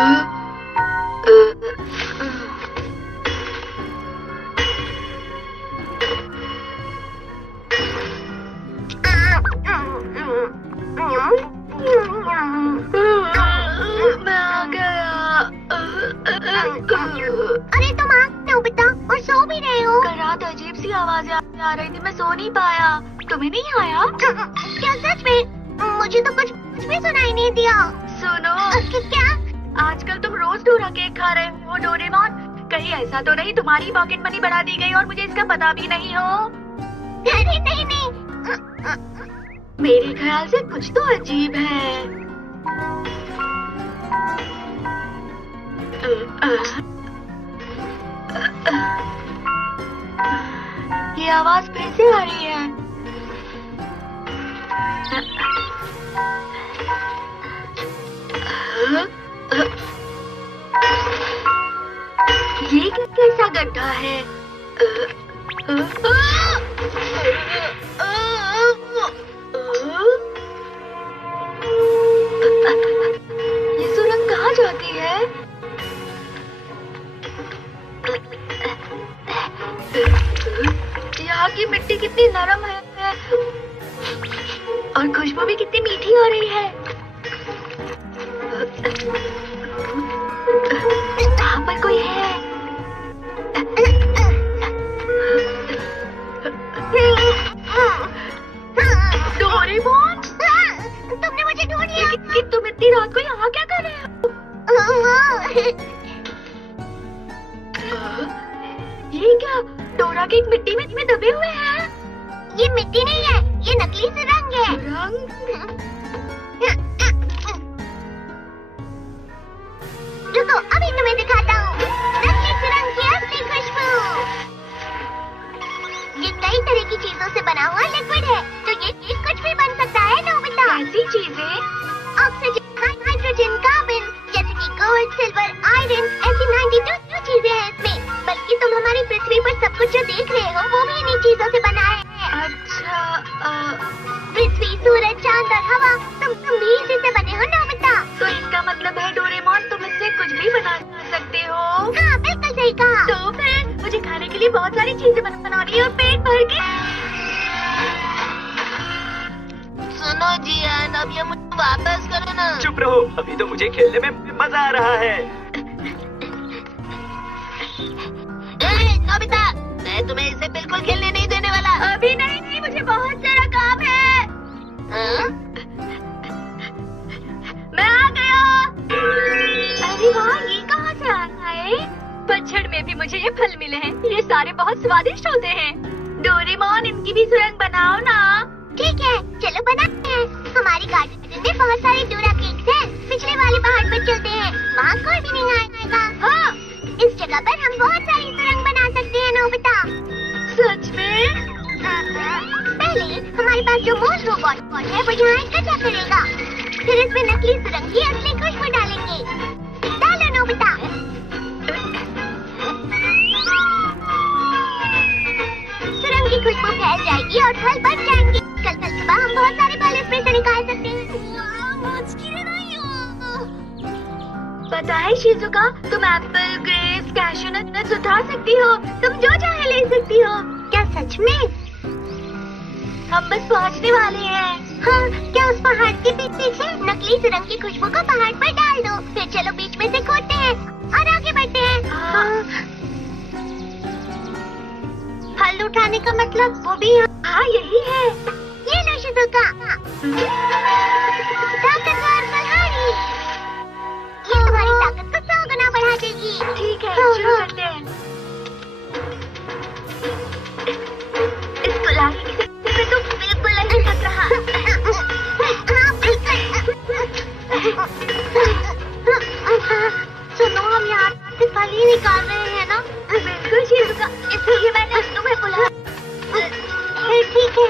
मैं आ गया। अरे तुम आ गए हो बेटा और सो भी रहे हो? कल रात अजीब सी आवाजें आ रही थी, मैं सो नहीं पाया। तुम्हें नहीं आया? क्या सच में? मुझे तो कुछ भी सुनाई नहीं दिया। सुनो। क्या? आजकल तुम रोज डोरा केक खा रहे हो डोरेमोन। कहीं ऐसा तो नहीं तुम्हारी पॉकेट मनी बढ़ा दी गई और मुझे इसका पता भी नहीं हो? अरे नहीं। मेरे ख्याल से कुछ तो अजीब है। ये आवाज फिर से आ रही है। ये कैसा गड्ढा है? ये सुरंग कहाँ जाती है? यहाँ की मिट्टी कितनी नरम है और खुशबू भी कितनी मीठी हो रही है। यहाँ पर कोई है। डोरेमोन, तुमने मुझे ढूंढ लिया। कि तुम इतनी रात को यहाँ क्या कर रहे हो? ये क्या? डोरा केक मिट्टी में दबे हुए हैं। ये मिट्टी नहीं है, ये नकली सुरंग है। रुको, अभी तुम्हें दिखाता हूँ नकली सुरंग की असली खुशबू। ये कई तरह की चीजों से बना हुआ लिक्विड है, तो ये कुछ भी बन सकता है नोबिता। ऐसी चीजें? ऑक्सीजन, हाइड्रोजन, कार्बन, जैसे कि गोल्ड, सिल्वर, आयरन, ऐसी 92 चीजें हैं इसमें। बल्कि तुम हमारी पृथ्वी पर सब कुछ जो देख रहे हो वो भी इन्हीं चीजों से बना है। अच्छा, पृथ्वी, सूरज, चांद और हवा, तुम भी इसी से बने हो नोबिता। तो इसका मतलब है डोरेमोन तुम इससे कुछ भी बना सकते हो? हाँ, बिल्कुल सही कहा। तो फिर मुझे खाने के लिए बहुत सारी चीजें बनानी है और पेट भर के। सुनो जियान, अब ये मुझे वापस करो ना। चुप रहो, अभी तो मुझे खेलने में मजा आ रहा है। नोबिता, मैं तुम्हें इसे बिल्कुल खेलने नहीं देने वाला। अभी नहीं, मुझे बहुत सारा काम है। मैं आ गया। अरे वाह, ये कहाँ से आया है? पतझड़ में भी मुझे ये फल मिले हैं। ये सारे बहुत स्वादिष्ट होते हैं। डोरेमोन, इनकी भी सुरंग बनाओ ना। ठीक है, चलो बनाते हैं। हमारी गार्डन में बहुत सारे डोरा केक्स हैं। पिछले वाले पहाड़ पर चलते हैं, वहाँ कोई भी नहीं आएगा। हाँ, इस जगह पर हम बहुत सारी सुरंग बना सकते हैं नोबिता। सच में? पहले हमारे पास जो मूल रोबोट है वो यहाँ इकट्ठा करेगा। फिर इसमें नकली सुरंग की असली खुशबू डालेंगे। डालो नोबिता। सुरंग की खुशबू फैल जाएगी और फल बन जाएंगे। कल सुबह हम बहुत सारे फल इसमें से निकाल सकते हैं। पता है शिजुका, तुम एप्पल, ग्रेप्स, कैशू नट्स उठा सकती हो। तुम जो चाहे ले सकती हो। क्या सच में? हम बस पहुंचने वाले हैं। हाँ, क्या उस पहाड़ के पीछे नकली सुरंग की खुशबू को पहाड़ पर डाल दो। फिर चलो बीच में से खोदते हैं और आगे बढ़ते हैं। हाँ। फल उठाने का मतलब वो भी हाँ, यही है। ये लो शिजुका। ताकतवर बलहारी, ये तुम्हारी ताकत को 100 गुना बढ़ा देगी। ठीक है, शुरू करते हैं। इसको लाने की तो बिल्कुल नहीं लग रहा। सुनो, हम यहाँ से फल ही निकाल रहे हैं ना? बिल्कुल शिजुका, इसलिए मैंने तुम्हें बुलाया। ठीक है।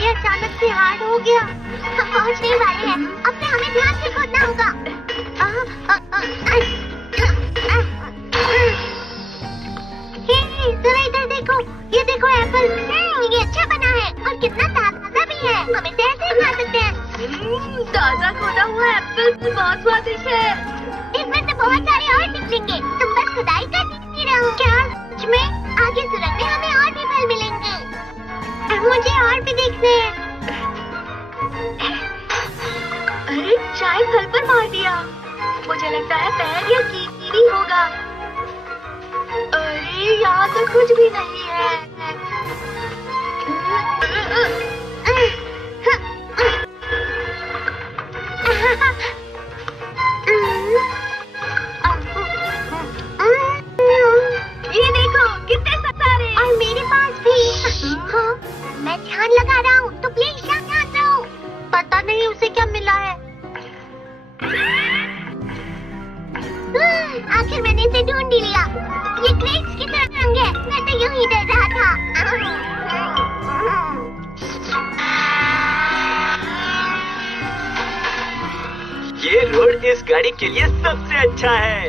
ये अचानक से हार्ड हो गया। हम पहुँचने वाले हैं। अब से हमें ध्यान से खोदना होगा। जरा इधर देखो, ये देखो एप्पल। ये अच्छा बना है और कितना ताजा भी है। हम इसे ऐसे खा सकते हैं। ताजा खोदा हुआ एप्पल फल बहुत स्वादिष्ट है। इसमें से बहुत सारे और निकलेंगे। तुम बस खुदाई करती रहो। क्या सच में? आगे सुरंग में हमें और भी फल मिलेंगे। मुझे और भी देखने हैं। अरे शायद फल पर मार दिया। मुझे लगता है पैर या कीवी होगा। अरे यहाँ तो कुछ भी नहीं है। ये देखो कितने सारे। और मेरे पास भी। हाँ, मैं ध्यान लगा रहा हूँ तो प्लीज ध्यान दो। पता नहीं उसे क्या मिला है। आखिर मैंने इसे ढूंढ ही लिया। ये ग्रेप्स की तरह रंग है। मैं तो यूं ही डर रहा था। ये रोड इस गाड़ी के लिए सबसे अच्छा है।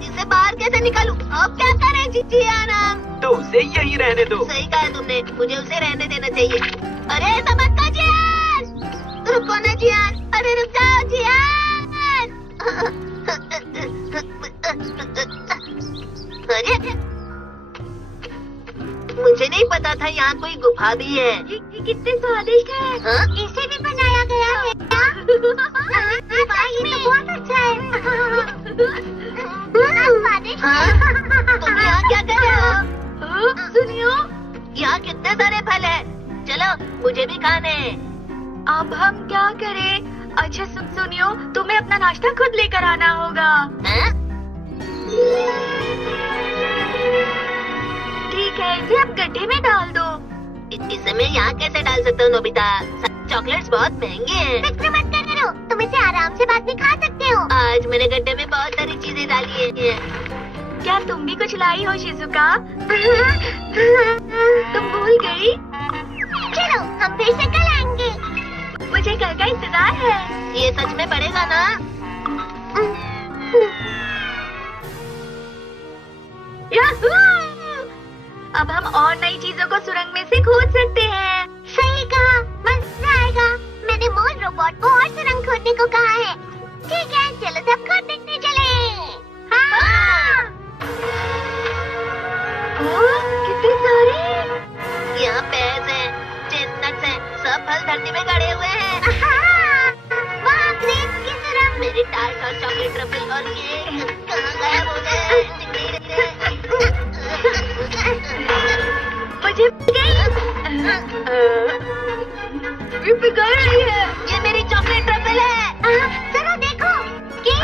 इसे बाहर कैसे निकालूं? अब क्या करें जियाना? तो उसे यहीं रहने दो। सही कहा है तुमने, मुझे उसे रहने देना चाहिए। अरे समझता जियान, रुको ना जियान, अरे रुक जाओ जियान। अरे मुझे नहीं पता था यहाँ कोई गुफा भी है। ये कितने स्वादिष्ट है। हाँ? इसे भी बनाया गया है क्या? ये तो बहुत अच्छा है। स्वादिष्ट है। तुम यहाँ क्या कर रहे हो? सुनियो, यहाँ कितने सारे फल हैं। चलो मुझे भी खाने हैं। अब हम क्या करें? अच्छा सुनियो, तुम्हें अपना नाश्ता खुद लेकर आना होगा। ठीक है, इसे अब गड्ढे में डाल दो। इसे मैं यहाँ कैसे डाल सकता हूँ नोबिता? चॉकलेट्स बहुत महंगे हैं। फिक्र मत करो, तुम इसे आराम से बाद में खा सकते हो। आज मैंने गड्ढे में बहुत सारी चीजें डाली हैं। क्या तुम भी कुछ लाई हो शिजुका? तुम भूल गई? चलो हम फिर से कल आएंगे। मुझे कल का इंतजार है। ये सच में पड़ेगा ना? याहू! अब हम और नई चीजों को सुरंग में से खोज सकते हैं। सही कहा, मजा आएगा। मैंने मोल रोबोट को और सुरंग खोदने को कहा है। ठीक है, चलो सब खोद देखने चले। हाँ। कितने सारे! यहाँ पैस हैं, चेस्टनट्स हैं, सब फल धरती में गड़े हुए हैं। वाह, ग्रेप्स की सुरंग। मेरी टार्ट और चॉकलेट ट्रफल और ये कहाँ गायब हो गए? मुझे पिघल रही है। ये मेरी चॉकलेट ट्रफल है। जरा देखो, केक।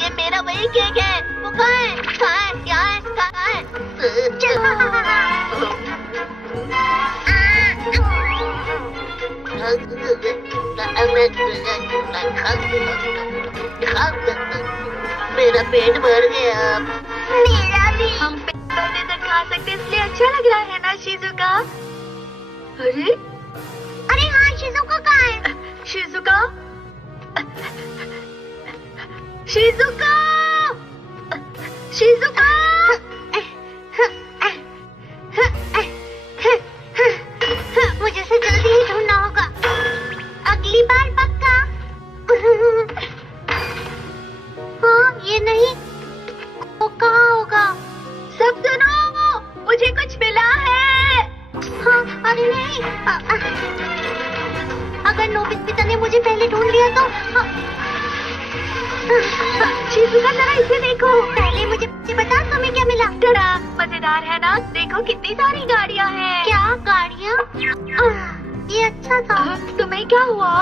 ये मेरा वही केक है। वो कहाँ है? कहाँ है? यहाँ है? कहाँ है? मेरा पेट भर गया। मेरा भी। हम पेट भरने तक खा सकते, इसलिए अच्छा लग रहा है ना शिजुका? अरे अरे हाँ, शिजुका कहाँ है? Shizuka, Shizuka, Shizuka! मुझे इसे जल्दी ही ढूंढना होगा। अगली बार पक्का। हाँ, ये नहीं। वो कहाँ होगा? सब सुनो, मुझे कुछ मिला है। हाँ, अरे नहीं। अगर नोबिता ने मुझे पहले ढूंढ लिया तो। शिजुका जरा इसे देखो। पहले मुझे बता तुम्हें क्या मिला। जरा मजेदार है ना? देखो कितनी सारी गाड़ियाँ हैं। क्या गाड़ियाँ? ये अच्छा था। तुम्हें क्या हुआ?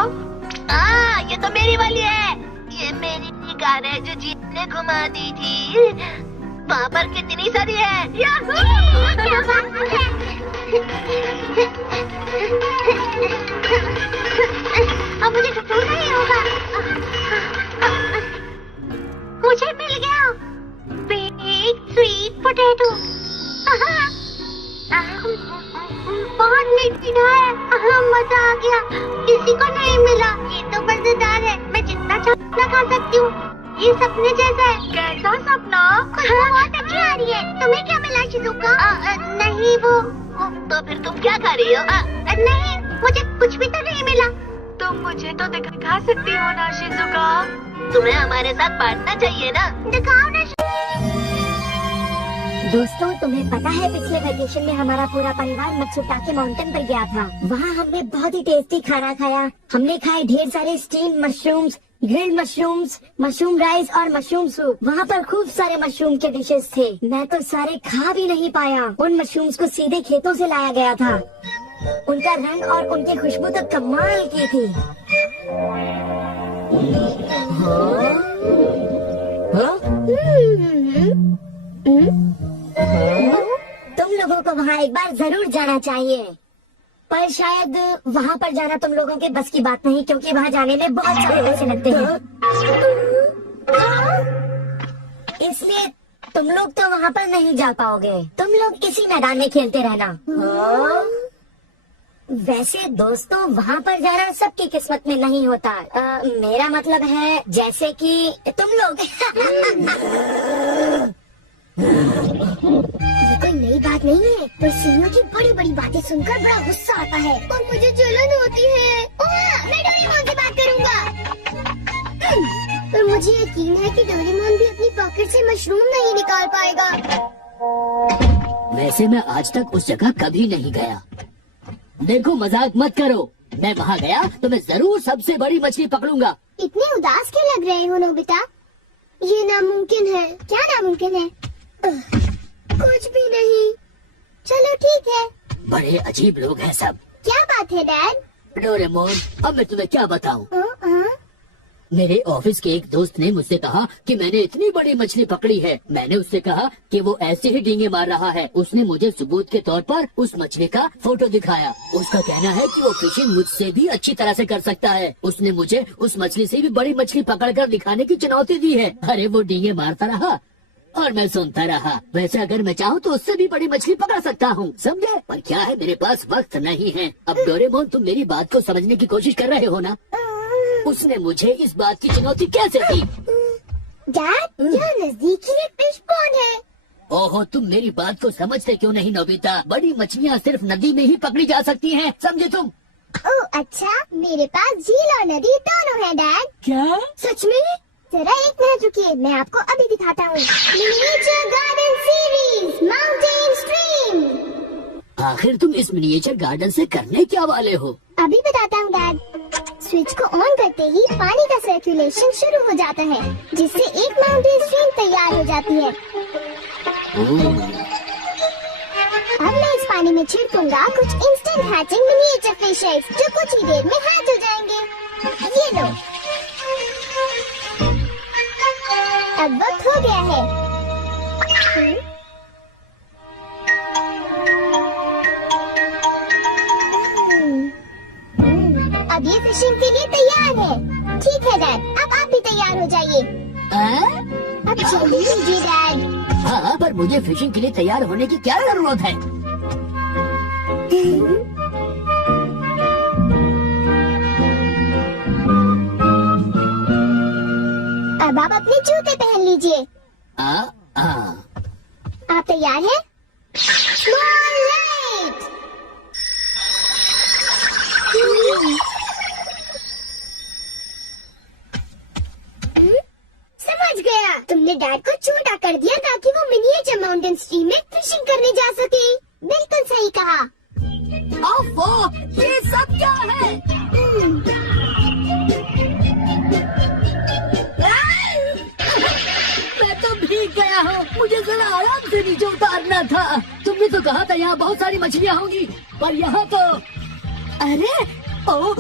ये तो मेरी वाली है। ये मेरी कार है जो जीप ने घुमा दी थी। वहाँ पर कितनी सारी है। क्या बात है? अब मुझे ढूंढना ही होगा। मुझे मिल गया। Big sweet potato. बहुत मीठा है। मजा आ गया। किसी को नहीं मिला। ये तो मजेदार है। मैं जितना चाहूँ खा सकती हूँ। ये सपने जैसा है। कैसा सपना? खुशबू बहुत अच्छी आ रही है। तुम्हें क्या मिला शिजुका? नहीं वो। तो फिर तुम क्या खा रही हो? नहीं मुझे कुछ भी तो नहीं मिला। तुम मुझे तो दिखा सकती हो ना शिजुका। तुम्हें हमारे साथ बांटना चाहिए ना। दिखाओ ना। दोस्तों, तुम्हें पता है पिछले वेकेशन में हमारा पूरा परिवार मत्सुटाके माउंटेन पर गया था। वहाँ हमने बहुत ही टेस्टी खाना खाया। हमने खाए ढेर सारे steam mushrooms, grilled mushrooms, mushroom rice और मशरूम सूप। वहाँ पर खूब सारे मशरूम के डिशेस थे। मैं तो सारे खा भी नहीं पाया। उन मशरूम्स को सीधे खेतों से लाया गया था। उनका रंग और उनकी खुशबू तो कमाल की थी। तुम लोगों को वहाँ एक बार जरूर जाना चाहिए, पर शायद वहाँ पर जाना तुम लोगों के बस की बात नहीं, क्योंकि वहाँ जाने में बहुत सारे पैसे लगते हैं। इसलिए तुम लोग तो वहाँ पर नहीं जा पाओगे। तुम लोग इसी मैदान में खेलते रहना। वैसे दोस्तों, वहाँ पर जाना सबकी किस्मत में नहीं होता। मेरा मतलब है जैसे कि तुम लोग। ये कोई नई बात नहीं है, पर सीनियों की बड़ी बड़ी बातें सुनकर बड़ा गुस्सा आता है और मुझे जलन होती है। मैं डोरेमोन से बात करूँगा। पर मुझे यकीन है कि डोरेमोन भी अपनी पॉकेट से मशरूम नहीं निकाल पाएगा। वैसे मैं आज तक उस जगह कभी नहीं गया। देखो, मजाक मत करो। मैं वहाँ गया तो मैं जरूर सबसे बड़ी मछली पकड़ूंगा। इतने उदास क्यों लग रहे हो नोबिता? ये नामुमकिन है। क्या नामुमकिन है? कुछ भी नहीं। चलो ठीक है। बड़े अजीब लोग हैं सब। क्या बात है डैड? डोरेमोन, अब मैं तुम्हें क्या बताऊं? मेरे ऑफिस के एक दोस्त ने मुझसे कहा कि मैंने इतनी बड़ी मछली पकड़ी है। मैंने उससे कहा कि वो ऐसे ही डींगे मार रहा है। उसने मुझे सबूत के तौर पर उस मछली का फोटो दिखाया। उसका कहना है कि वो फिशिंग मुझसे भी अच्छी तरह से कर सकता है। उसने मुझे उस मछली से भी बड़ी मछली पकड़कर दिखाने की चुनौती दी है। अरे वो डींगे मारता रहा और मैं सुनता रहा। वैसे अगर मैं चाहूँ तो उससे भी बड़ी मछली पकड़ सकता हूँ, समझे? पर क्या है, मेरे पास वक्त नहीं है। अब डोरेमोन, तुम मेरी बात को समझने की कोशिश कर रहे हो ना? उसने मुझे इस बात की चुनौती कैसे दी? डैड, यह नजदीकी एक फिश पॉन्ड है। ओहो, तुम मेरी बात को समझते क्यों नहीं नोबिता? बड़ी मछलियाँ सिर्फ नदी में ही पकड़ी जा सकती हैं, समझे तुम? ओह अच्छा, मेरे पास झील और नदी दोनों है डैड। क्या? सच में? जरा एक मिनट रुकिए, मैं आपको अभी दिखाता हूँ। Miniature garden series mountain stream. आखिर तुम इस मिनिएचर गार्डन से करने क्या वाले हो? अभी बताता हूँ डैड। स्विच को ऑन करते ही पानी का सर्कुलेशन शुरू हो जाता है, जिससे एक माउंटेन स्ट्रीम तैयार हो जाती है। अब मैं इस पानी में छिड़कूंगा कुछ इंस्टेंट हैचिंग मिनिएचर फिशेस, जो कुछ ही देर में हैच हो जाएंगे। ये लो, अब वक्त हो गया है। अब ये फिशिंग के लिए तैयार है। ठीक है डैड, अब आप भी तैयार हो जाइए। अब जल्दी कीजिए डैड। हाँ, पर मुझे फिशिंग के लिए तैयार होने की क्या जरूरत है? अब आप अपने जूते पहन लीजिए। आप तैयार हैं? Small light! समझ गया, तुमने डैड को छोटा कर दिया ताकि वो मिनिएचर माउंटेन स्ट्रीम में फिशिंग करने जा सके। बिल्कुल सही कहा। ओफो, ये सब क्या है? मैं तो भीग गया हूँ। मुझे जरा आराम से नीचे उतारना था। तुमने तो कहा था यहाँ बहुत सारी मछलियाँ होंगी, पर यहाँ तो अरे ओह,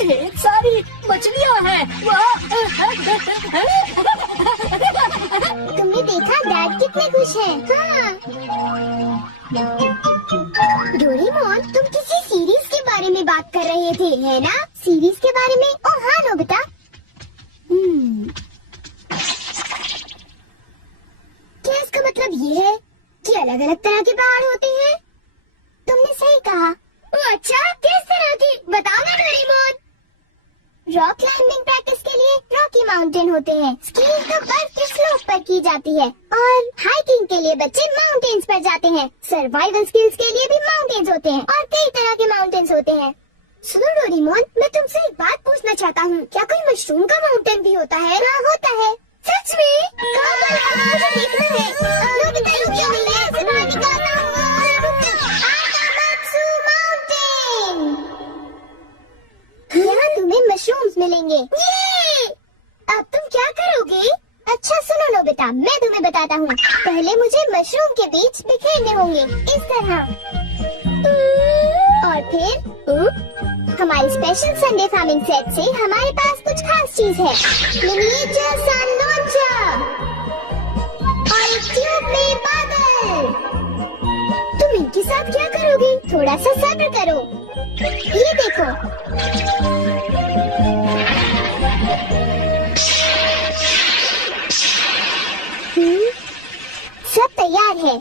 ढेर सारी मछलियाँ हैं। तुमने देखा डैड कितने खुश हैं। हाँ। डोरेमोन, तुम किसी सीरीज के बारे में बात कर रहे थे, है ना? सीरीज के बारे में? ओह हाँ नोबिता। क्या इसका मतलब ये है कि अलग अलग तरह के पहाड़ होते हैं? तुमने सही कहा। ओह अच्छा, किस तरह की? बताओ ना डोरेमोन। रॉक क्लाइंबिंग प्रैक्टिस के लिए रॉकी माउंटेन होते हैं। स्कीइंग तो बर्फ के स्लोप पर की जाती है और हाइकिंग के लिए बच्चे माउंटेन्स पर जाते हैं। सर्वाइवल स्किल्स के लिए भी माउंटेन्स होते हैं और कई तरह के माउंटेन्स होते हैं। सुनो डोरेमोन, मैं तुमसे एक बात पूछना चाहता हूँ। क्या कोई मशरूम का माउंटेन भी होता है? हाँ, होता है। सच में? मुझे देखना है। नोबिता, रुकिए, मैं ऐसे बाहर निकालता हूँ। आकामात्सु माउंटेन। यहाँ तुम्हें मशरूम्स मिलेंगे। ये! अब तुम क्या करोगे? अच्छा सुनो नोबिता, मैं तुम्हें बताता हूँ। पहले मुझे मशरूम के बीच बिखेरने होंगे, इस तरह। और फिर हमारी स्पेशल संडे फार्मिंग सेट से हमारे पास कुछ खास चीज है। मिनिएचर सन लॉन्चर और एक ट्यूब में बादल। तुम इनके साथ क्या करोगे? थोड़ा सा सब्र करो। ये देखो। सब तैयार है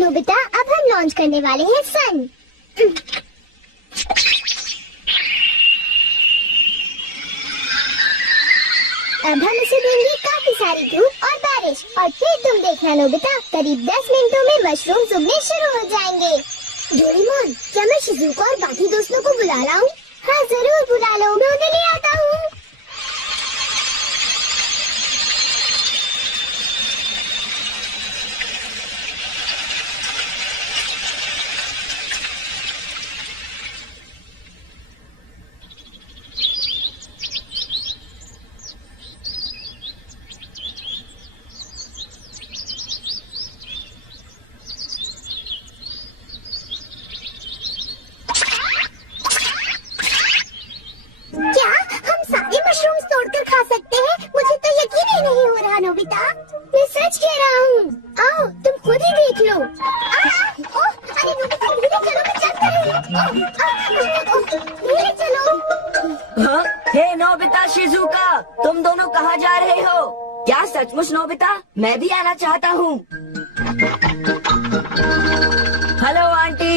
नोबिता। अब हम लॉन्च करने वाले हैं सन। अब हम इसे देंगे काफी सारी धूप और बारिश, और फिर तुम देखना नोबिता, करीब 10 मिनटों में मशरूम उगने शुरू हो जाएंगे। डोरेमोन, क्या मैं शिजुका और बाकी दोस्तों को बुला लाऊं? हाँ जरूर बुला लो, मैं उन्हें ले आता हूँ। नोबिता, मैं सच कह रहा हूँ। आओ तुम खुद ही देख लो। अरे नोबिता धीरे चलो, मैं चलता हूँ। धीरे चलो। हे नोबिता, शिजुका, तुम दोनों कहाँ जा रहे हो? क्या सचमुच नोबिता? मैं भी आना चाहता हूँ। Hello aunty.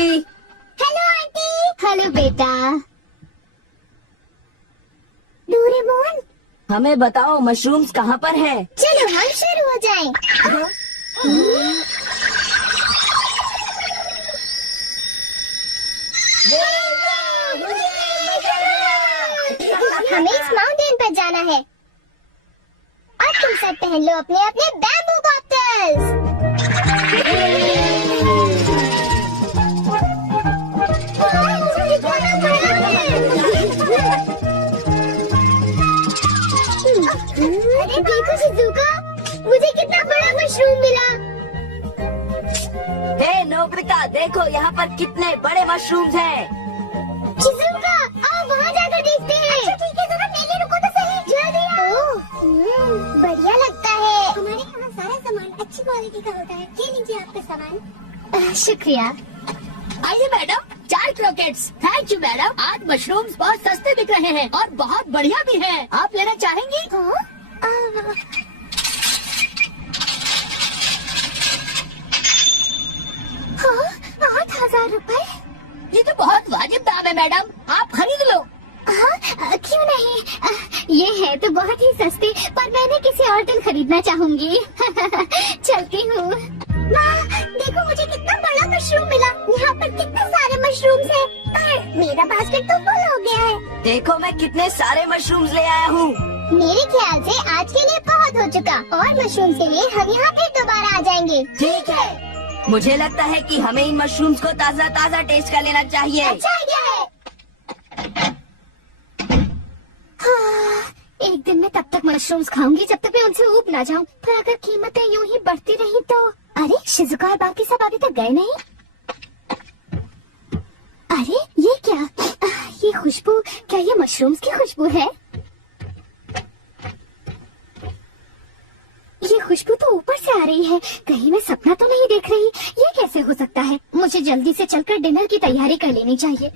Hello aunty. Hello बेटा। डोरेमोन, हमें बताओ मशरूम्स कहाँ पर है? चलो हम शुरू हो जाएं। हमें इस माउंटेन पर जाना है। अब तुम सब पहन लो अपने अपने बैम्बू कॉप्टर्स। अरे देखो शिजुका, मुझे कितना बड़ा मशरूम मिला। हे नोबिता, देखो यहाँ पर कितने बड़े मशरूम्स हैं। शिजुका, आओ वहाँ जाकर देखते हैं। अच्छा ठीक है, जरा पहले रुको तो सही। जल्दी आओ। बढ़िया लगता है। हमारे यहाँ सारा सामान अच्छी क्वालिटी का होता है। ये लीजिए आपका सामान। शुक्रिया। आइए madam, 4 croquettes. Thank you madam. आज मशरूम्स बहुत सस्ते बिक रहे हैं और बहुत बढ़िया भी हैं। आप लेना चाहेंगी? हाँ, 8,000 रुपए। ये तो बहुत वाजिब दाम है मैडम, आप खरीद लो। हाँ, क्यों नहीं। ये है तो बहुत ही सस्ते, पर मैंने किसी और दिन खरीदना चाहूंगी। चलती हूँ। माँ, देखो मुझे कितना बड़ा मशरूम मिला। यहाँ पर कितने सारे मशरूम्स हैं, पर मेरा बास्केट तो फुल हो गया है। देखो मैं कितने सारे मशरूम्स ले आया हूँ। मेरे ख्याल से आज के लिए बहुत हो चुका, और मशरूम के लिए हम यहाँ फिर दोबारा आ जाएंगे। ठीक है, मुझे लगता है कि हमें इन मशरूम्स को ताज़ा ताज़ा टेस्ट कर लेना चाहिए। अच्छा आइडिया है। हाँ, एक दिन मैं तब तक मशरूम्स खाऊंगी जब तक मैं उनसे ऊब ना जाऊं। पर अगर कीमतें यूं ही बढ़ती रही तो। अरे शिजुका और बाकी सब अभी तक गए नहीं। अरे ये क्या? ये खुशबू, क्या ये मशरूम्स की खुशबू है? ये खुशबू तो ऊपर से आ रही है। कहीं मैं सपना तो नहीं देख रही? ये कैसे हो सकता है? मुझे जल्दी से चलकर डिनर की तैयारी कर लेनी चाहिए।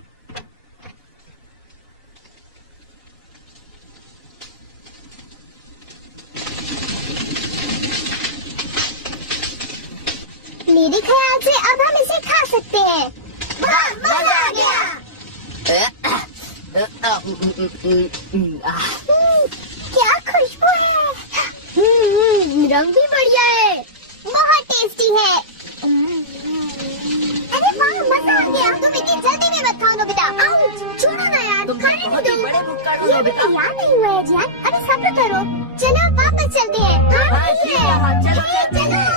मेरे ख्याल से अब हम इसे खा सकते हैं। वाह, मजा आ गया। क्या खुशबू है। रंग भी बढ़िया है, बहुत टेस्टी है। अरे वाह, मजा आ गया। तुम इतनी जल्दी में मत खाओ नोबिता। छोड़ो ना तुमने खाने बहुत ही दो। बड़े उपकार हो ये नोबिता। मुझे याद नहीं हुआ है जियान, अरे सब्र करो। चलो अब वापस चलते हैं। हाँ हाँ, ठीक ठीक है। है, हाँ, चलो, हे, चलते हैं।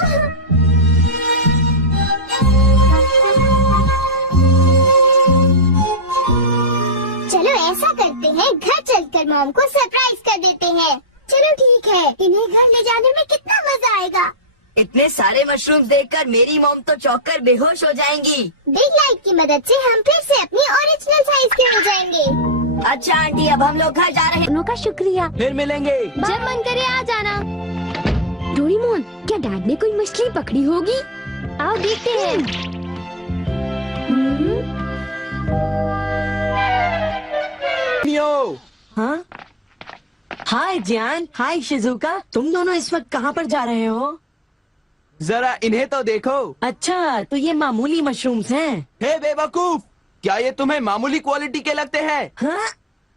चलो ऐसा करते हैं, घर चलकर मॉम को सरप्राइज कर देते हैं। चलो ठीक है, इन्हें घर ले जाने में कितना मजा आएगा। इतने सारे मशरूम्स देखकर मेरी मॉम तो चौंक कर बेहोश हो जाएंगी। बिग लाइट की मदद से हम फिर से अपनी ओरिजिनल साइज के हो जाएंगे। अच्छा आंटी, अब हम लोग घर जा रहे हैं। दोनों का शुक्रिया। फिर मिलेंगे। जब मन करे आ जाना। डोरेमोन, क्या डैड ने कोई मछली पकड़ी होगी? आओ देखते हैं। हाँ? हाय जियान, हाय शिजुका, तुम दोनों इस वक्त कहाँ पर जा रहे हो? जरा इन्हें तो देखो। अच्छा, तो ये मामूली मशरूम्स हैं। हे बेवकूफ, क्या ये तुम्हें मामूली क्वालिटी के लगते हैं? हाँ?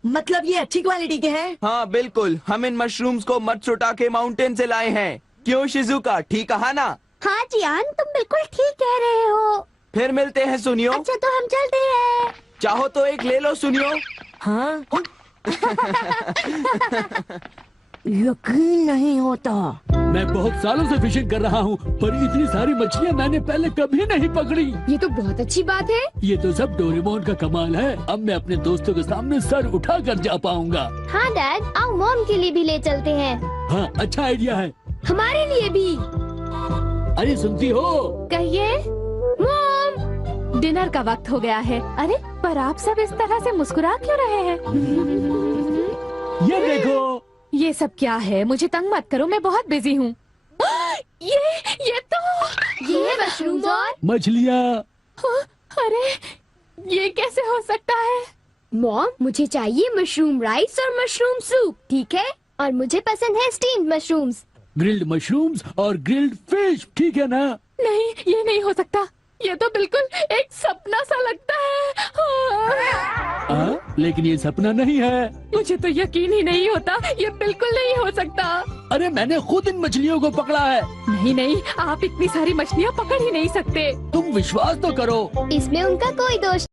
मतलब ये अच्छी क्वालिटी के हैं? हाँ बिल्कुल, हम इन मशरूम्स को मत्सुटाके माउंटेन से लाए हैं। क्यों शिजुका, ठीक कहा ना? हाँ जियान, तुम बिल्कुल ठीक कह रहे हो। फिर मिलते हैं सुनियो। अच्छा तो हम चलते हैं। चाहो तो एक ले लो सुनियो। हाँ? यकीन नहीं होता। मैं बहुत सालों से फिशिंग कर रहा हूँ, पर इतनी सारी मछलियाँ मैंने पहले कभी नहीं पकड़ी। ये तो बहुत अच्छी बात है। ये तो सब डोरेमोन का कमाल है। अब मैं अपने दोस्तों के सामने सर उठा कर जा पाऊंगा। हाँ डैड, आओ मॉम के लिए भी ले चलते हैं। हाँ, अच्छा आइडिया है। हमारे लिए भी। अरे सुनती हो? कहिए। मॉम, डिनर का वक्त हो गया है। अरे पर आप सब इस तरह से मुस्कुरा क्यों रहे हैं? ये देखो। ये सब क्या है? मुझे तंग मत करो, मैं बहुत बिजी हूँ। ये तो ये मशरूम और मछलियाँ। अरे ये कैसे हो सकता है? मॉम, मुझे चाहिए मशरूम राइस और मशरूम सूप, ठीक है? और मुझे पसंद है स्टीम्ड मशरूम्स। ग्रिल्ड मशरूम्स और ग्रिल्ड फिश, ठीक है ना? नहीं, ये नहीं हो सकता। ये तो बिल्कुल एक सपना सा लगता है। लेकिन ये सपना नहीं है। मुझे तो यकीन ही नहीं होता, ये बिल्कुल नहीं हो सकता। अरे मैंने खुद इन मछलियों को पकड़ा है। नहीं नहीं, आप इतनी सारी मछलियाँ पकड़ ही नहीं सकते। तुम विश्वास तो करो। इसमें उनका कोई दोष